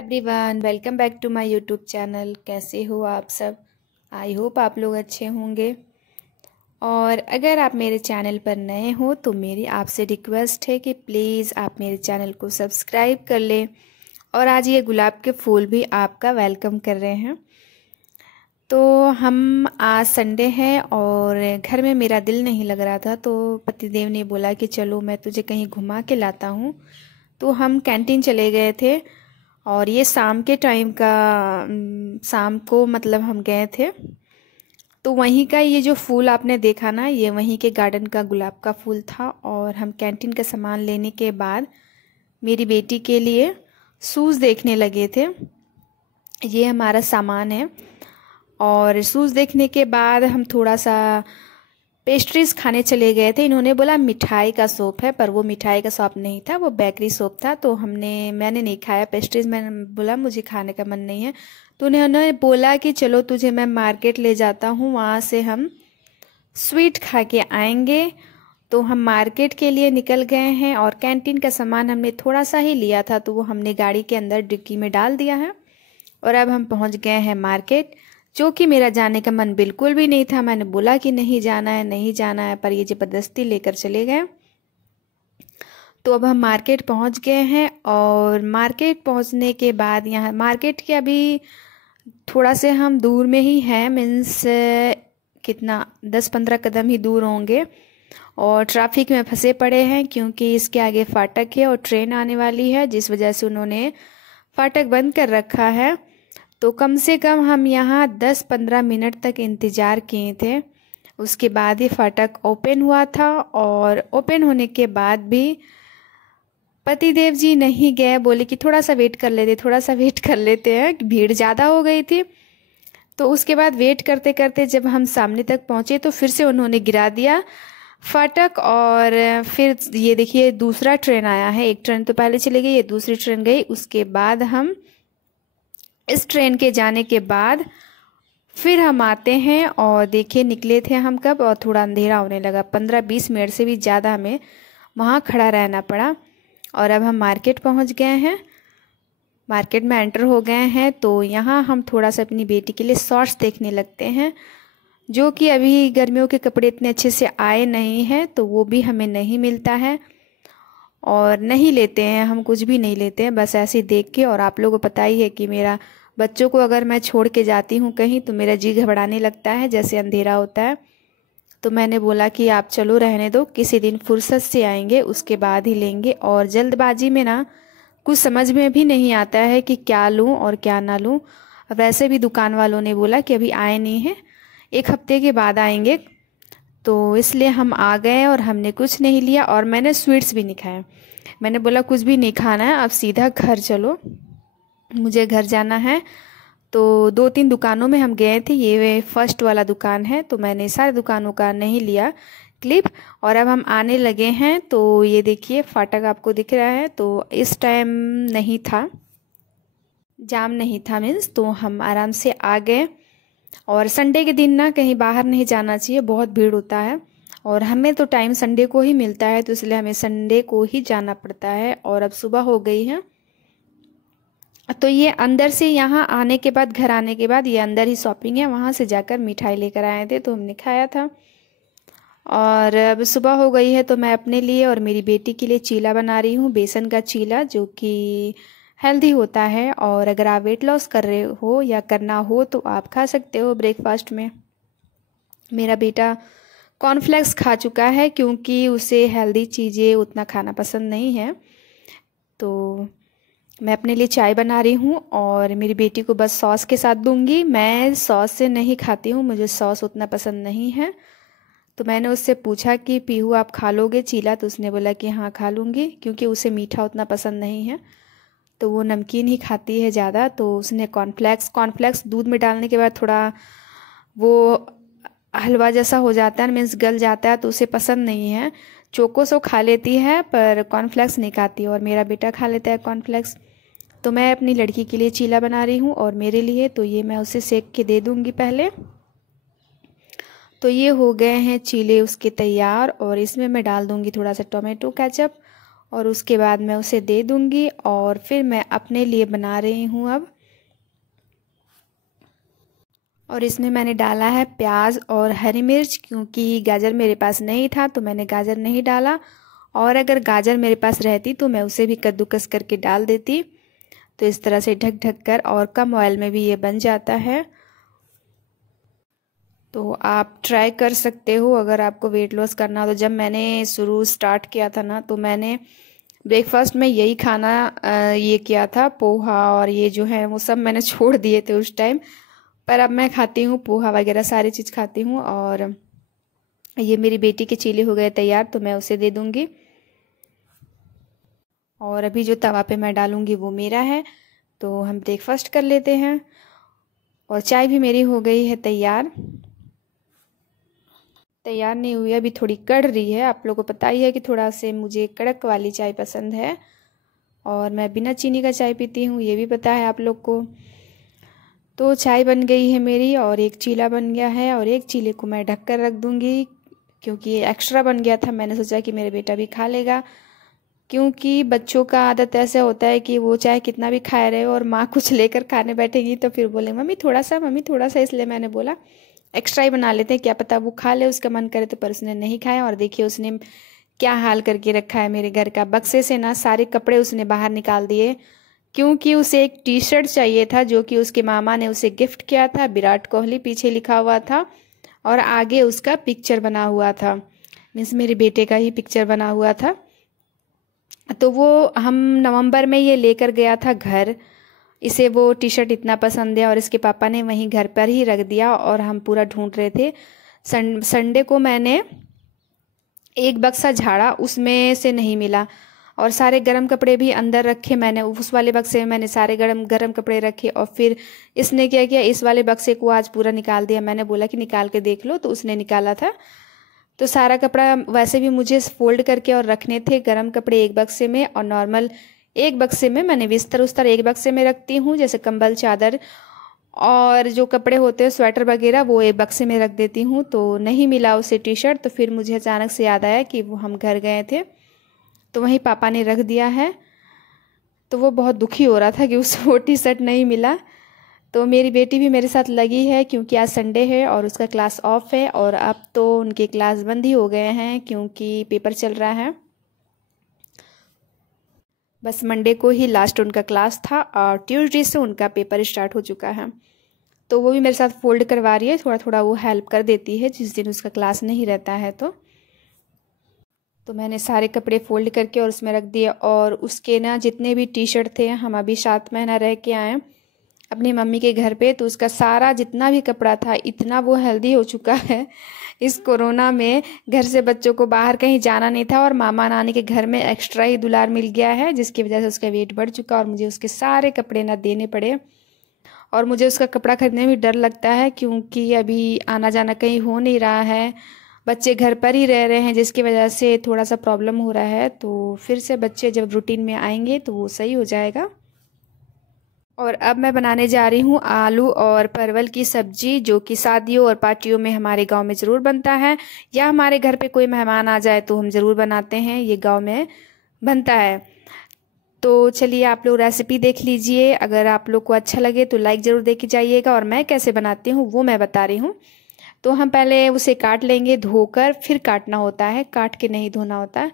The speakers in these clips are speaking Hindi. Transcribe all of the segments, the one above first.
Everyone, welcome back to my YouTube channel. कैसे हो आप सब? आई होप आप लोग अच्छे होंगे। और अगर आप मेरे चैनल पर नए हो तो मेरी आपसे रिक्वेस्ट है कि प्लीज़ आप मेरे चैनल को सब्सक्राइब कर लें। और आज ये गुलाब के फूल भी आपका वेलकम कर रहे हैं। तो हम आज संडे है और घर में मेरा दिल नहीं लग रहा था, तो पतिदेव ने बोला कि चलो मैं तुझे कहीं घुमा के लाता हूँ। तो हम कैंटीन चले गए थे और ये शाम के टाइम का शाम को मतलब हम गए थे। तो वहीं का ये जो फूल आपने देखा ना, ये वहीं के गार्डन का गुलाब का फूल था। और हम कैंटीन का सामान लेने के बाद मेरी बेटी के लिए शूज़ देखने लगे थे। ये हमारा सामान है। और शूज़ देखने के बाद हम थोड़ा सा पेस्ट्रीज खाने चले गए थे। इन्होंने बोला मिठाई का शॉप है, पर वो मिठाई का शॉप नहीं था, वो बेकरी शॉप था। तो मैंने नहीं खाया पेस्ट्रीज। मैंने बोला मुझे खाने का मन नहीं है। तो उन्होंने बोला कि चलो तुझे मैं मार्केट ले जाता हूँ, वहाँ से हम स्वीट खा के आएंगे। तो हम मार्केट के लिए निकल गए हैं और कैंटीन का सामान हमने थोड़ा सा ही लिया था, तो वो हमने गाड़ी के अंदर डिक्की में डाल दिया है। और अब हम पहुँच गए हैं मार्केट, जो कि मेरा जाने का मन बिल्कुल भी नहीं था। मैंने बोला कि नहीं जाना है नहीं जाना है, पर ये ज़बरदस्ती लेकर चले गए। तो अब हम मार्केट पहुंच गए हैं। और मार्केट पहुंचने के बाद यहाँ मार्केट के अभी थोड़ा से हम दूर में ही हैं, मीन्स कितना 10-15 कदम ही दूर होंगे। और ट्रैफिक में फंसे पड़े हैं क्योंकि इसके आगे फाटक है और ट्रेन आने वाली है, जिस वजह से उन्होंने फाटक बंद कर रखा है। तो कम से कम हम यहाँ 10-15 मिनट तक इंतज़ार किए थे। उसके बाद ही फाटक ओपन हुआ था। और ओपन होने के बाद भी पतिदेव जी नहीं गए, बोले कि थोड़ा सा वेट कर लेते थोड़ा सा वेट कर लेते हैं, भीड़ ज़्यादा हो गई थी। तो उसके बाद वेट करते करते जब हम सामने तक पहुँचे तो फिर से उन्होंने गिरा दिया फाटक। और फिर ये देखिए दूसरा ट्रेन आया है। एक ट्रेन तो पहले चली गई, ये दूसरी ट्रेन गई। उसके बाद हम इस ट्रेन के जाने के बाद फिर हम आते हैं। और देखिए निकले थे हम कब, और थोड़ा अंधेरा होने लगा। 15-20 मिनट से भी ज़्यादा हमें वहाँ खड़ा रहना पड़ा। और अब हम मार्केट पहुँच गए हैं, मार्केट में एंटर हो गए हैं। तो यहाँ हम थोड़ा सा अपनी बेटी के लिए शॉर्ट्स देखने लगते हैं, जो कि अभी गर्मियों के कपड़े इतने अच्छे से आए नहीं हैं, तो वो भी हमें नहीं मिलता है। और नहीं लेते हैं, हम कुछ भी नहीं लेते हैं, बस ऐसे ही देख के। और आप लोगों को पता ही है कि मेरा बच्चों को अगर मैं छोड़ के जाती हूँ कहीं तो मेरा जी घबराने लगता है जैसे अंधेरा होता है। तो मैंने बोला कि आप चलो रहने दो, किसी दिन फुर्सत से आएंगे उसके बाद ही लेंगे। और जल्दबाजी में ना कुछ समझ में भी नहीं आता है कि क्या लूँ और क्या ना लूँ। वैसे भी दुकान वालों ने बोला कि अभी आए नहीं हैं, 1 हफ्ते के बाद आएंगे। तो इसलिए हम आ गए और हमने कुछ नहीं लिया। और मैंने स्वीट्स भी नहीं खाए। मैंने बोला कुछ भी नहीं खाना है, अब सीधा घर चलो, मुझे घर जाना है। तो 2-3 दुकानों में हम गए थे, ये फर्स्ट वाला दुकान है। तो मैंने सारे दुकानों का नहीं लिया क्लिप। और अब हम आने लगे हैं। तो ये देखिए फाटक आपको दिख रहा है। तो इस टाइम नहीं था, जाम नहीं था मीन्स, तो हम आराम से आ गए। और संडे के दिन ना कहीं बाहर नहीं जाना चाहिए, बहुत भीड़ होता है। और हमें तो टाइम संडे को ही मिलता है, तो इसलिए हमें संडे को ही जाना पड़ता है। और अब सुबह हो गई है। तो ये अंदर से यहाँ आने के बाद, घर आने के बाद ये अंदर ही शॉपिंग है, वहाँ से जाकर मिठाई लेकर आए थे, तो हमने खाया था। और अब सुबह हो गई है, तो मैं अपने लिए और मेरी बेटी के लिए चीला बना रही हूँ, बेसन का चीला, जो कि हेल्दी होता है। और अगर आप वेट लॉस कर रहे हो या करना हो तो आप खा सकते हो ब्रेकफास्ट में। मेरा बेटा कॉर्नफ्लेक्स खा चुका है क्योंकि उसे हेल्दी चीज़ें उतना खाना पसंद नहीं है। तो मैं अपने लिए चाय बना रही हूँ और मेरी बेटी को बस सॉस के साथ दूंगी। मैं सॉस से नहीं खाती हूँ, मुझे सॉस उतना पसंद नहीं है। तो मैंने उससे पूछा कि पीहू आप खा लोगे चीला, तो उसने बोला कि हाँ खा लूँगी, क्योंकि उसे मीठा उतना पसंद नहीं है, तो वो नमकीन ही खाती है ज़्यादा। तो उसने कॉर्नफ्लेक्स दूध में डालने के बाद थोड़ा वो हलवा जैसा हो जाता है, मीन्स गल जाता है, तो उसे पसंद नहीं है। चोको सो खा लेती है पर कॉर्नफ्लेक्स नहीं खाती। और मेरा बेटा खा लेता है कॉर्नफ्लेक्स। तो मैं अपनी लड़की के लिए चीला बना रही हूँ और मेरे लिए, तो ये मैं उसे सेक के दे दूँगी पहले। तो ये हो गए हैं चीले उसके तैयार। और इसमें मैं डाल दूँगी थोड़ा सा टोमेटो केचप और उसके बाद मैं उसे दे दूँगी और फिर मैं अपने लिए बना रही हूँ अब। और इसमें मैंने डाला है प्याज और हरी मिर्च, क्योंकि गाजर मेरे पास नहीं था तो मैंने गाजर नहीं डाला, और अगर गाजर मेरे पास रहती तो मैं उसे भी कद्दूकस करके डाल देती। तो इस तरह से ढक ढक कर और कम ऑयल में भी ये बन जाता है। तो आप ट्राई कर सकते हो अगर आपको वेट लॉस करना हो। तो जब मैंने स्टार्ट किया था ना, तो मैंने ब्रेकफास्ट में यही खाना ये किया था, पोहा और ये जो है वो सब मैंने छोड़ दिए थे उस टाइम। पर अब मैं खाती हूँ पोहा वगैरह सारी चीज़ खाती हूँ। और ये मेरी बेटी के चीले हो गए तैयार, तो मैं उसे दे दूँगी। और अभी जो तवा पे मैं डालूँगी वो मेरा है। तो हम ब्रेकफास्ट कर लेते हैं। और चाय भी मेरी हो गई है तैयार। तैयार नहीं हुई, अभी थोड़ी कड़ रही है। आप लोगों को पता ही है कि थोड़ा से मुझे कड़क वाली चाय पसंद है, और मैं बिना चीनी का चाय पीती हूँ, ये भी पता है आप लोग को। तो चाय बन गई है मेरी, और एक चीला बन गया है, और एक चीले को मैं ढक कर रख दूँगी क्योंकि ये एक्स्ट्रा बन गया था। मैंने सोचा कि मेरा बेटा भी खा लेगा, क्योंकि बच्चों का आदत ऐसा होता है कि वो चाहे कितना भी खाए रहे और माँ कुछ लेकर खाने बैठेगी तो फिर बोले मम्मी थोड़ा सा, मम्मी थोड़ा सा। इसलिए मैंने बोला एक्स्ट्रा ही बना लेते हैं, क्या पता वो खा ले, उसका मन करे तो। पर उसने नहीं खाया, और देखिए उसने क्या हाल करके रखा है मेरे घर का। बक्से से ना सारे कपड़े उसने बाहर निकाल दिए, क्योंकि उसे एक टी शर्ट चाहिए था जो कि उसके मामा ने उसे गिफ्ट किया था। विराट कोहली पीछे लिखा हुआ था और आगे उसका पिक्चर बना हुआ था, मीन्स मेरे बेटे का ही पिक्चर बना हुआ था। तो वो हम नवंबर में ये लेकर गया था घर। इसे वो टी शर्ट इतना पसंद है, और इसके पापा ने वहीं घर पर ही रख दिया, और हम पूरा ढूंढ रहे थे। संडे को मैंने एक बक्सा झाड़ा, उसमें से नहीं मिला, और सारे गर्म कपड़े भी अंदर रखे मैंने। उस वाले बक्से में मैंने सारे गर्म कपड़े रखे, और फिर इसने क्या किया, इस वाले बक्से को आज पूरा निकाल दिया। मैंने बोला कि निकाल के देख लो, तो उसने निकाला था। तो सारा कपड़ा वैसे भी मुझे फोल्ड करके और रखने थे, गर्म कपड़े एक बक्से में और नॉर्मल एक बक्से में। मैंने बिस्तर उस्तर एक बक्से में रखती हूँ, जैसे कंबल चादर, और जो कपड़े होते हैं स्वेटर वगैरह वो एक बक्से में रख देती हूँ। तो नहीं मिला उसे टी शर्ट, तो फिर मुझे अचानक से याद आया कि वो हम घर गए थे, तो वहीं पापा ने रख दिया है। तो वो बहुत दुखी हो रहा था कि उसको टी शर्ट नहीं मिला। तो मेरी बेटी भी मेरे साथ लगी है, क्योंकि आज संडे है और उसका क्लास ऑफ है, और अब तो उनके क्लास बंद ही हो गए हैं क्योंकि पेपर चल रहा है। बस मंडे को ही लास्ट उनका क्लास था, और ट्यूसडे से उनका पेपर स्टार्ट हो चुका है। तो वो भी मेरे साथ फोल्ड करवा रही है, थोड़ा थोड़ा वो हेल्प कर देती है जिस दिन उसका क्लास नहीं रहता है। तो मैंने सारे कपड़े फोल्ड करके और उसमें रख दिए। और उसके ना जितने भी टी शर्ट थे, हम अभी 7 महीना रह के आए अपनी मम्मी के घर पे, तो उसका सारा जितना भी कपड़ा था, इतना वो हेल्दी हो चुका है। इस कोरोना में घर से बच्चों को बाहर कहीं जाना नहीं था, और मामा नानी के घर में एक्स्ट्रा ही दुलार मिल गया है, जिसकी वजह से उसका वेट बढ़ चुका, और मुझे उसके सारे कपड़े ना देने पड़े। और मुझे उसका कपड़ा खरीदने में डर लगता है, क्योंकि अभी आना जाना कहीं हो नहीं रहा है, बच्चे घर पर ही रह रहे हैं, जिसकी वजह से थोड़ा सा प्रॉब्लम हो रहा है। तो फिर से बच्चे जब रूटीन में आएंगे तो वो सही हो जाएगा। और अब मैं बनाने जा रही हूँ आलू और परवल की सब्जी, जो कि शादियों और पार्टियों में हमारे गांव में ज़रूर बनता है, या हमारे घर पे कोई मेहमान आ जाए तो हम ज़रूर बनाते हैं, ये गांव में बनता है। तो चलिए आप लोग रेसिपी देख लीजिए, अगर आप लोग को अच्छा लगे तो लाइक ज़रूर दे के जाइएगा। और मैं कैसे बनाती हूँ वो मैं बता रही हूँ। तो हम पहले उसे काट लेंगे, धोकर फिर काटना होता है, काट के नहीं धोना होता है।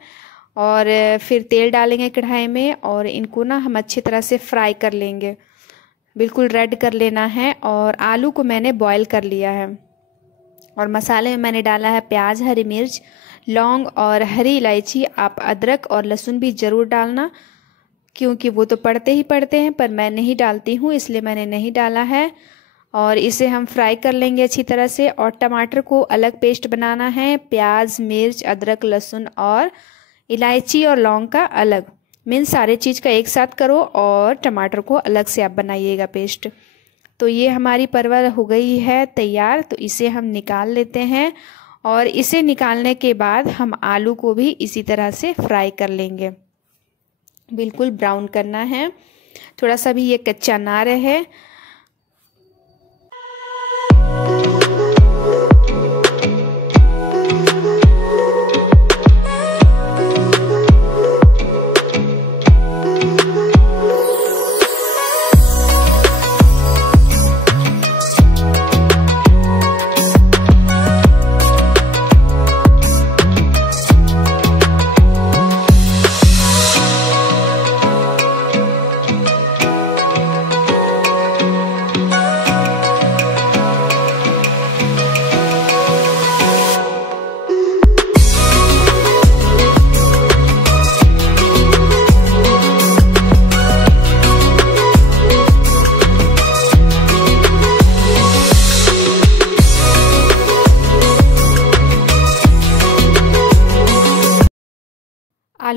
और फिर तेल डालेंगे कढ़ाई में, और इनको ना हम अच्छी तरह से फ्राई कर लेंगे, बिल्कुल रेड कर लेना है। और आलू को मैंने बॉईल कर लिया है। और मसाले में मैंने डाला है प्याज, हरी मिर्च, लौंग और हरी इलायची। आप अदरक और लहसुन भी ज़रूर डालना, क्योंकि वो तो पड़ते ही पड़ते हैं, पर मैं नहीं डालती हूँ इसलिए मैंने नहीं डाला है। और इसे हम फ्राई कर लेंगे अच्छी तरह से। और टमाटर को अलग पेस्ट बनाना है, प्याज, मिर्च, अदरक, लहसुन और इलायची और लौंग का अलग, मीन्स सारे चीज़ का एक साथ करो, और टमाटर को अलग से आप बनाइएगा पेस्ट। तो ये हमारी परवल हो गई है तैयार, तो इसे हम निकाल लेते हैं। और इसे निकालने के बाद हम आलू को भी इसी तरह से फ्राई कर लेंगे, बिल्कुल ब्राउन करना है, थोड़ा सा भी ये कच्चा ना रहे।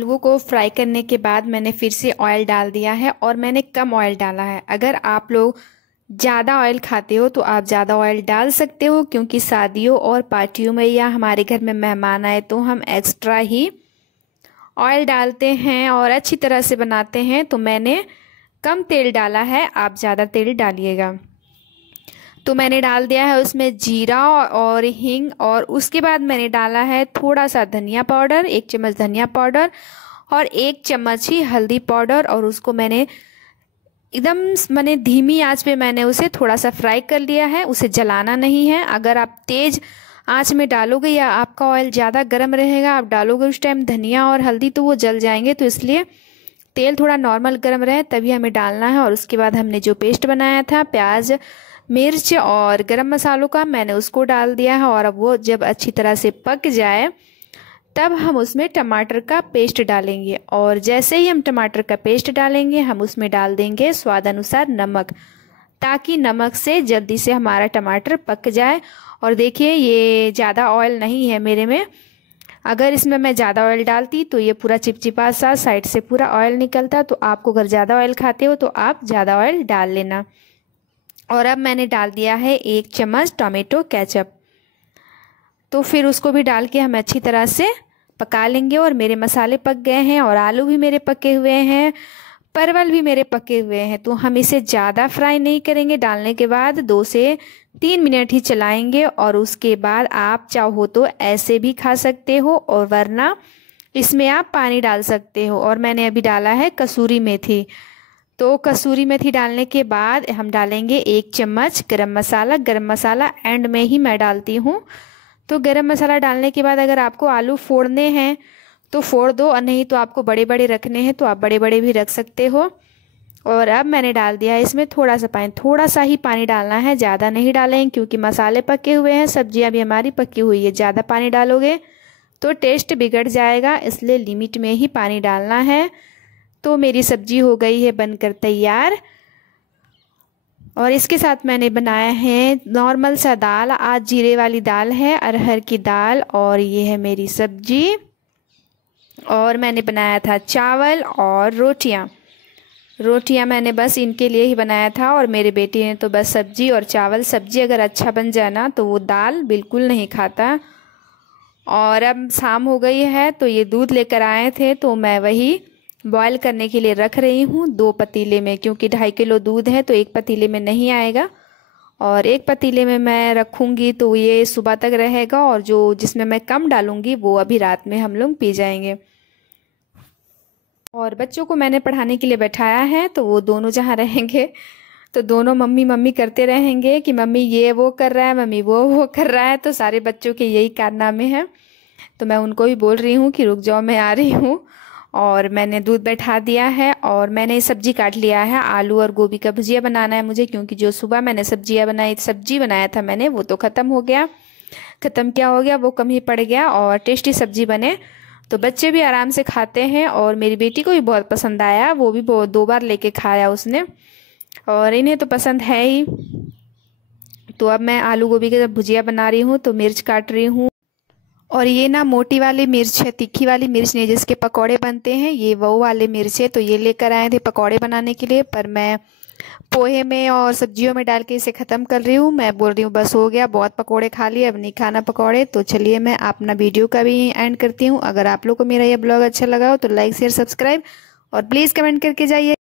आलूओं को फ्राई करने के बाद मैंने फिर से ऑयल डाल दिया है और मैंने कम ऑयल डाला है। अगर आप लोग ज़्यादा ऑयल खाते हो तो आप ज़्यादा ऑयल डाल सकते हो, क्योंकि शादियों और पार्टियों में या हमारे घर में मेहमान आए तो हम एक्स्ट्रा ही ऑयल डालते हैं और अच्छी तरह से बनाते हैं। तो मैंने कम तेल डाला है, आप ज़्यादा तेल डालिएगा। तो मैंने डाल दिया है उसमें जीरा और हींग, और उसके बाद मैंने डाला है थोड़ा सा धनिया पाउडर, 1 चम्मच धनिया पाउडर और 1 चम्मच ही हल्दी पाउडर। और उसको मैंने मैंने धीमी आंच पे मैंने उसे थोड़ा सा फ्राई कर लिया है, उसे जलाना नहीं है। अगर आप तेज़ आंच में डालोगे या आपका ऑयल ज़्यादा गर्म रहेगा, आप डालोगे उस टाइम धनिया और हल्दी, तो वो जल जाएंगे। तो इसलिए तेल थोड़ा नॉर्मल गर्म रहे तभी हमें डालना है। और उसके बाद हमने जो पेस्ट बनाया था प्याज, मिर्च और गरम मसालों का, मैंने उसको डाल दिया है। और अब वो जब अच्छी तरह से पक जाए तब हम उसमें टमाटर का पेस्ट डालेंगे। और जैसे ही हम टमाटर का पेस्ट डालेंगे हम उसमें डाल देंगे स्वाद अनुसार नमक, ताकि नमक से जल्दी से हमारा टमाटर पक जाए। और देखिए ये ज़्यादा ऑयल नहीं है मेरे में, अगर इसमें मैं ज़्यादा ऑयल डालती तो ये पूरा चिपचिपा सा साइड से पूरा ऑयल निकलता। तो आपको अगर ज़्यादा ऑयल खाते हो तो आप ज़्यादा ऑयल डाल लेना। और अब मैंने डाल दिया है 1 चम्मच टोमेटो केचप। तो फिर उसको भी डाल के हम अच्छी तरह से पका लेंगे। और मेरे मसाले पक गए हैं और आलू भी मेरे पके हुए हैं, परवल भी मेरे पके हुए हैं। तो हम इसे ज़्यादा फ्राई नहीं करेंगे, डालने के बाद 2 से 3 मिनट ही चलाएंगे। और उसके बाद आप चाहो तो ऐसे भी खा सकते हो, और वरना इसमें आप पानी डाल सकते हो। और मैंने अभी डाला है कसूरी मेथी। तो कसूरी मेथी डालने के बाद हम डालेंगे 1 चम्मच गरम मसाला। गरम मसाला एंड में ही मैं डालती हूँ। तो गरम मसाला डालने के बाद अगर आपको आलू फोड़ने हैं तो फोड़ दो, और नहीं तो आपको बड़े बड़े रखने हैं तो आप बड़े बड़े भी रख सकते हो। और अब मैंने डाल दिया है इसमें थोड़ा सा पानी, थोड़ा सा ही पानी डालना है, ज़्यादा नहीं डालेंगे क्योंकि मसाले पके हुए हैं, सब्जियां भी हमारी पकी हुई है। ज़्यादा पानी डालोगे तो टेस्ट बिगड़ जाएगा, इसलिए लिमिट में ही पानी डालना है। तो मेरी सब्जी हो गई है बनकर तैयार। और इसके साथ मैंने बनाया है नॉर्मल सा दाल, आज जीरे वाली दाल है, अरहर की दाल। और ये है मेरी सब्जी। और मैंने बनाया था चावल और रोटियां मैंने बस इनके लिए ही बनाया था। और मेरे बेटे ने तो बस सब्जी और चावल, सब्जी अगर अच्छा बन जाए ना तो वो दाल बिल्कुल नहीं खाता। और अब शाम हो गई है तो ये दूध लेकर आए थे, तो मैं वही बॉयल करने के लिए रख रही हूँ 2 पतीले में, क्योंकि 2.5 किलो दूध है तो 1 पतीले में नहीं आएगा। और 1 पतीले में मैं रखूँगी तो ये सुबह तक रहेगा, और जो जिसमें मैं कम डालूँगी वो अभी रात में हम लोग पी जाएंगे। और बच्चों को मैंने पढ़ाने के लिए बैठाया है, तो वो दोनों जहाँ रहेंगे तो दोनों मम्मी मम्मी करते रहेंगे कि मम्मी ये वो कर रहा है, मम्मी वो कर रहा है। तो सारे बच्चों के यही कारनामे हैं। तो मैं उनको भी बोल रही हूँ कि रुक जाओ, मैं आ रही हूँ। और मैंने दूध बैठा दिया है और मैंने सब्जी काट लिया है। आलू और गोभी का भुजिया बनाना है मुझे, क्योंकि जो सुबह मैंने सब्जी बनाया था मैंने, वो तो ख़त्म हो गया। ख़त्म क्या हो गया, वो कम ही पड़ गया। और टेस्टी सब्जी बने तो बच्चे भी आराम से खाते हैं। और मेरी बेटी को भी बहुत पसंद आया, वो भी 2 बार लेके खाया उसने, और इन्हें तो पसंद है ही। तो अब मैं आलू गोभी का भुजिया बना रही हूँ, तो मिर्च काट रही हूँ। और ये ना मोटी वाली मिर्च है, तीखी वाली मिर्च नहीं, जिसके पकौड़े बनते हैं, ये वो वाले मिर्च है। तो ये लेकर आए थे पकौड़े बनाने के लिए, पर मैं पोहे में और सब्जियों में डाल के इसे ख़त्म कर रही हूँ। मैं बोल रही हूँ बस हो गया, बहुत पकौड़े खा लिए, अब नहीं खाना पकौड़े। तो चलिए मैं अपना वीडियो का भी एंड करती हूँ। अगर आप लोग को मेरा ये ब्लॉग अच्छा लगा हो तो लाइक शेयर सब्सक्राइब और प्लीज़ कमेंट करके जाइए।